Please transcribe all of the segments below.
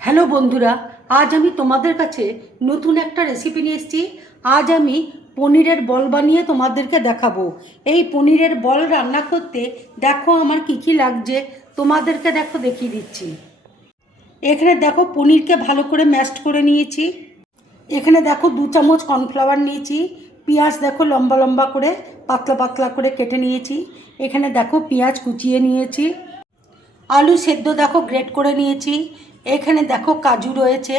Hello বন্ধুরা, আজ আমি তোমাদের কাছে নতুন একটা রেসিপি নিয়ে এসেছি। আজ আমি পনিরের বল বানিয়ে তোমাদেরকে দেখাবো। এই পনিরের বল রান্না করতে দেখো আমার কি কি লাগছে, তোমাদেরকে দেখো দেখিয়ে দিচ্ছি। এখানে দেখো পনিরকে ভালো করে ম্যাশড করে নিয়েছি। এখানে দেখো 2 চামচ কর্নফ্লাওয়ার নিয়েছি। পেঁয়াজ দেখো লম্বা লম্বা করে পাতলা পাতলা করে কেটে নিয়েছি। এখানে দেখো পেঁয়াজ কুচিয়ে নিয়েছি। আলু সেদ্ধ দেখো গ্রেট করে নিয়েছি। এখানে দেখো কাজু রয়েছে,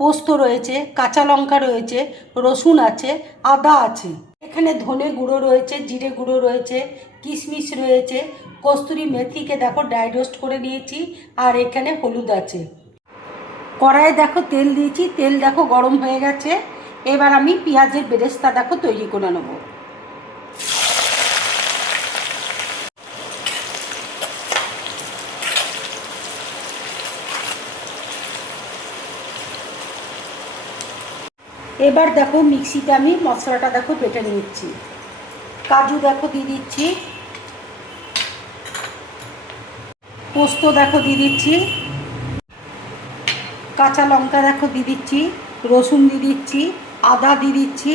পোস্ত রয়েছে, কাঁচা লঙ্কা রয়েছে, রসুন আছে, আদা আছে। এখানে ধনে গুঁড়ো রয়েছে, জিরে গুঁড়ো রয়েছে, কিশমিশ রয়েছে, কস্তুরি মেথিকে দেখো ড্রাই রোস্ট করে নিয়েছি। আর এখানে হলুদ আছে। কড়াইয়ে দেখো তেল দিয়েছি, তেল দেখো গরম হয়ে গেছে। এবার আমি পেঁয়াজের বেরেস্তা দেখো তৈরি করে নেবো। এবার দেখো মিক্সিতে আমি মশলাটা দেখো বেটে নিচ্ছি। কাজু দেখো দিয়ে দিচ্ছি, পোস্ত দেখো দিয়ে দিচ্ছি, কাঁচা লঙ্কা দেখো দিয়ে দিচ্ছি, রসুন দিয়ে দিচ্ছি, আদা দিয়ে দিচ্ছি,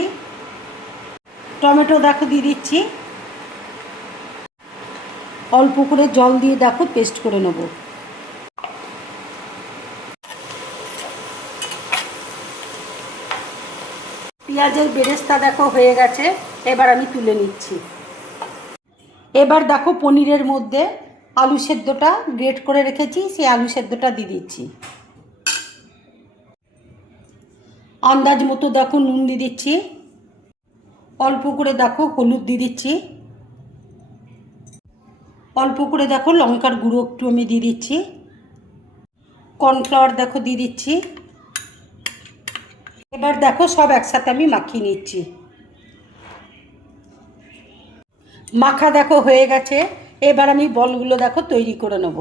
টমেটো দেখো দিয়ে দিচ্ছি। অল্প করে জল দিয়ে দেখো পেস্ট করে নেব। পেঁয়াজের বেরেস্তা দেখো হয়ে গেছে, এবার আমি তুলে নিচ্ছি। এবার দেখো পনিরের মধ্যে আলু সেদ্ধটা গ্রেট করে রেখেছি, সেই আলু সেদ্ধটা দিয়ে দিচ্ছি। আন্দাজ মতো দেখো নুন দিয়ে দিচ্ছি, অল্প করে দেখো হলুদ দিয়ে দিচ্ছি, অল্প করে দেখো লঙ্কার গুঁড়ো একটু আমি দিয়ে দিচ্ছি, কর্নফ্লাওয়ার দেখো দিয়ে দিচ্ছি। এবার দেখো সব একসাথে আমি মাখিয়ে নিচ্ছি। মাখা দেখো হয়ে গেছে, এবার আমি বলগুলো দেখো তৈরি করে নেব।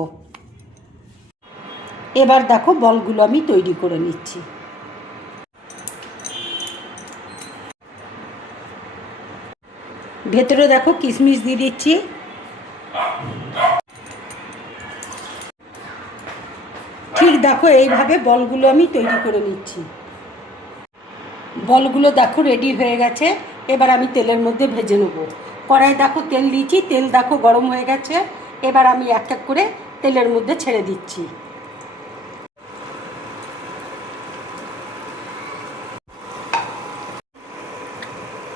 এবার দেখো বলগুলো আমি তৈরি করে নিচ্ছি। ভেতরে দেখো কিশমিশ দিয়ে দিচ্ছি। ঠিক দেখো এইভাবে বলগুলো আমি তৈরি করে নিচ্ছি। বলগুলো দেখো রেডি হয়ে গেছে, এবার আমি তেলের মধ্যে ভেজে নেব। কড়াই দেখো তেল দিয়েছি, তেল দেখো গরম হয়ে গেছে। এবার আমি এক এক করে তেলের মধ্যে ছেড়ে দিচ্ছি।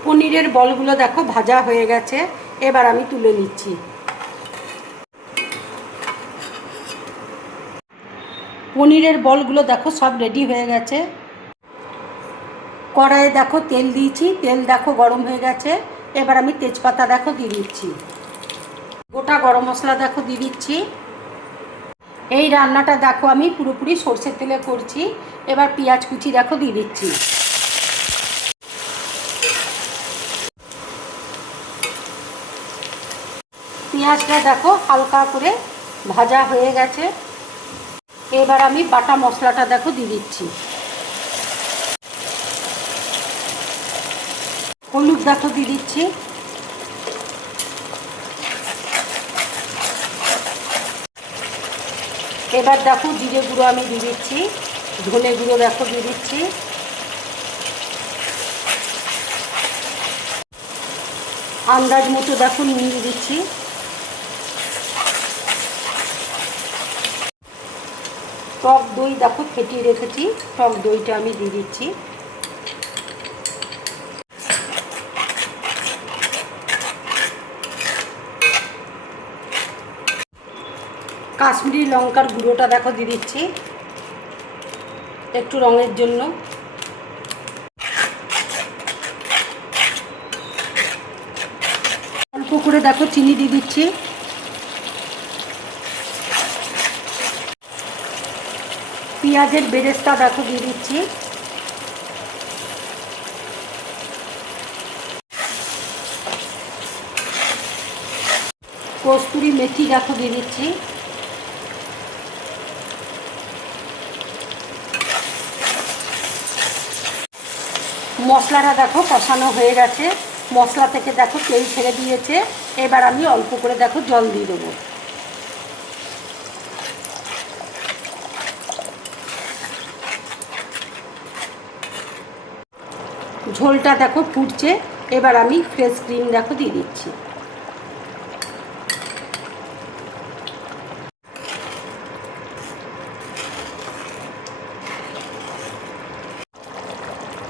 পনিরের বলগুলো দেখো ভাজা হয়ে গেছে, এবার আমি তুলে নিচ্ছি। পনিরের বলগুলো দেখো সব রেডি হয়ে গেছে। কড়াইয়ে দেখো তেল দিয়েছি, তেল দেখো গরম হয়ে গেছে। এবার আমি তেজপাতা দেখো দিয়ে দিচ্ছি, গোটা গরম মশলা দেখো দিয়ে দিচ্ছি। এই রান্নাটা দেখো আমি পুরোপুরি সরষের তেলে করছি। এবার পেঁয়াজ কুচি দেখো দিয়ে দিচ্ছি। পেঁয়াজটা দেখো হালকা করে ভাজা হয়ে গেছে। এবার আমি বাটা মশলাটা দেখো দিয়ে দিচ্ছি। হলুদ দেখো দিয়ে দিচ্ছি, এবার দেখো জিরে গুঁড়ো আমি দিয়ে দিচ্ছি, ধনে গুঁড়ো দেখো দিয়ে দিচ্ছি, আন্দাজ মতো দেখো নুন দিয়ে দিচ্ছি। টক দই দেখো ফেটিয়ে রেখেছি, টক দইটা আমি দিয়ে দিচ্ছি। কাশ্মীরি লঙ্কার গুঁড়োটা দেখো দিয়ে দিচ্ছি একটু রঙের জন্য। অল্প করে দেখো চিনি দিয়ে দিচ্ছি। পেঁয়াজের বেরেস্তা দেখো দিয়ে দিচ্ছি। কস্তুরি মেথি দেখো দিয়ে দিচ্ছি। মশলাটা দেখো কষানো হয়ে গেছে, মশলা থেকে দেখো তেল ছেড়ে দিয়েছে। এবার আমি অল্প করে দেখো জল দিয়ে দেবো। ঝোলটা দেখো ফুটছে। এবার আমি ফ্রেশ ক্রিম দেখো দিয়ে দিচ্ছি।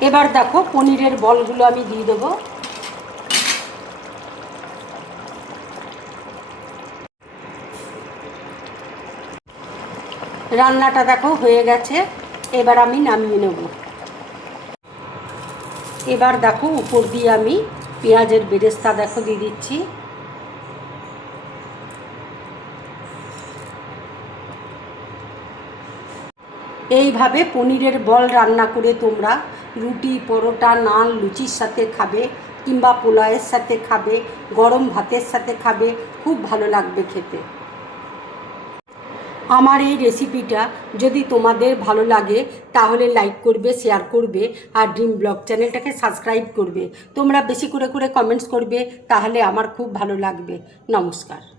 এবার দেখো পনিরের বলগুলো আমি দিয়ে দেবো। রান্নাটা দেখো হয়ে গেছে, এবার আমি নামিয়ে নেব। এবার দেখো উপর দিয়ে আমি পেঁয়াজের বেরেস্তা দেখো দিয়ে দিচ্ছি। এইভাবে পনিরের বল রান্না করে তোমরা রুটি, পরোটা, নান, লুচির সাথে খাবে, কিংবা পোলাওয়ের সাথে খাবে, গরম ভাতের সাথে খাবে, খুব ভালো লাগবে খেতে। আমার এই রেসিপিটা যদি তোমাদের ভালো লাগে তাহলে লাইক করবে, শেয়ার করবে, আর ড্রিম ব্লগ চ্যানেলটাকে সাবস্ক্রাইব করবে। তোমরা বেশি করে কমেন্টস করবে, তাহলে আমার খুব ভালো লাগবে। নমস্কার।